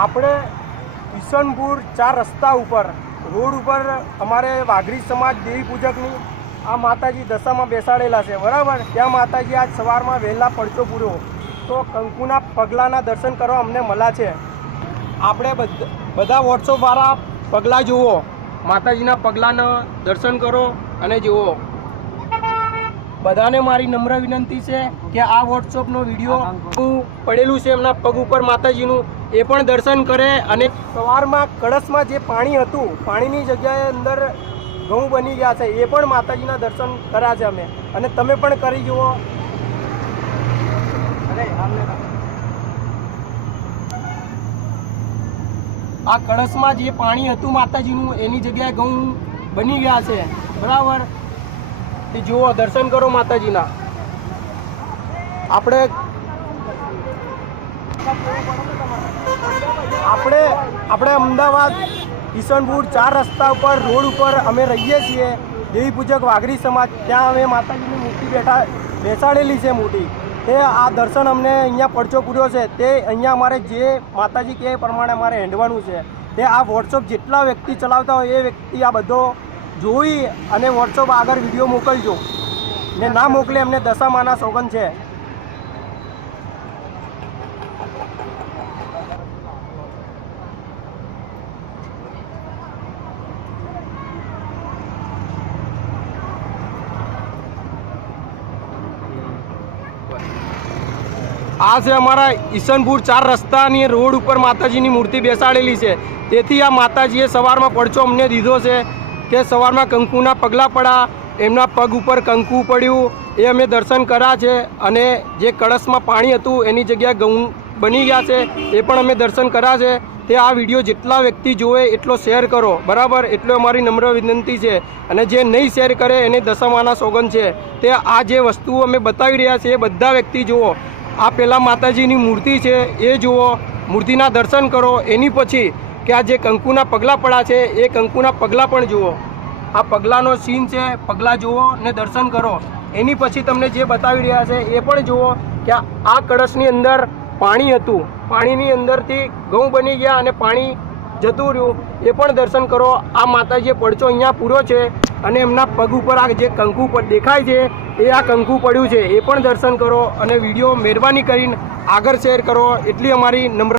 આપણે ઈસનપુર 4 રસ્તા ઉપર રોડ ઉપર અમારે વાઘરી સમાજ દેવી પૂજકની આ માતાજી દશામાં બેસાડેલા છે, બરાબર। ત્યાં માતાજી આજ સવારમાં વહેલા પડચો પૂર્યો તો કંકુના પગલાંના દર્શન કરવા અમને મળ્યા છે। આપણે બધા વોટ્સઅપવાળા પગલાં જુઓ, માતાજીના પગલાંના દર્શન કરો અને જુઓ। બધાને મારી નમ્ર વિનંતી છે કે આ વોટ્સઅપનો વિડીયો પડેલું છે એમના પગ ઉપર માતાજીનું, એ પણ દર્શન કરે। અને સવારમાં કળશમાં જે પાણી હતું, પાણીની જગ્યાએ અંદર ઘઉં બની ગયા છે, એ પણ માતાજીના દર્શન કર્યા છે અમે, અને તમે પણ કરી જુઓ। આ કળશમાં જે પાણી હતું માતાજીનું, એની જગ્યાએ ઘઉં બની ગયા છે, બરાબર। એ જુઓ, દર્શન કરો માતાજીના। આપણે અમદાવાદ ઈસનપુર 4 રસ્તા ઉપર રોડ ઉપર અમે રહીએ છીએ, દેવી પૂજક વાઘરી સમાજ। ત્યાં અમે માતાજીની મૂર્તિ બેસાડેલી છે મોટી। તે આ દર્શન અમને અહીંયા પડચો પૂર્યો છે, તે અહીંયા અમારે જે માતાજી કહે એ પ્રમાણે અમારે હેંડવાનું છે। તે આ વોટ્સઅપ જેટલા વ્યક્તિ ચલાવતા હોય એ વ્યક્તિ આ બધો જોઈ અને વોટ્સઅપ આગળ વિડીયો મોકલજો, ને ના મોકલે એમને દશામાના સોગંદ છે। આ છે અમારા ઈસનપુર 4 રસ્તાની રોડ ઉપર માતાજીની મૂર્તિ બેસાડેલી છે। તેથી આ માતાજીએ સવારમાં પડચો અમને દીધો છે કે સવારમાં કંકુના પગલાં પડ્યા, એમના પગ ઉપર કંકુ પડ્યું, એ અમે દર્શન કર્યા છે। અને જે કળશમાં પાણી હતું એની જગ્યાએ ઘઉં બની ગયા છે, એ પણ અમે દર્શન કર્યા છે। તે આ વિડીયો જેટલા વ્યક્તિ જોવે એટલો શેર કરો, બરાબર। એટલો અમારી નમ્ર વિનંતી છે। અને જે નહીં શેર કરે એને દશામાના સોગંદ છે। તે આ જે વસ્તુઓ અમે બતાવી રહ્યા છીએ એ બધા વ્યક્તિ જુઓ। આ પહેલાં માતાજીની મૂર્તિ છે એ જુઓ, મૂર્તિના દર્શન કરો, એની પછી કે આ જે કંકુના પગલાં પડ્યા છે એ કંકુના પગલાં પણ જુઓ। આ પગલાંનો સીન છે, પગલાં જુઓ ને દર્શન કરો। એની પછી તમને જે બતાવી રહ્યા છે એ પણ જુઓ કે આ કળશની અંદર પાણી હતું, પાણીની અંદરથી ઘઉં બની ગયા અને પાણી જતું રહ્યું, એ પણ દર્શન કરો। આ માતાજીએ પડચો અહીંયા પૂર્યો છે અને એમના પગ ઉપર આ જે કંકુ પર દેખાય છે એ આ કંકુ પડ્યું છે, એ પણ દર્શન કરો। અને વિડીયો મહેરબાની કરીને આગળ શેર કરો, એટલી અમારી નમ્ર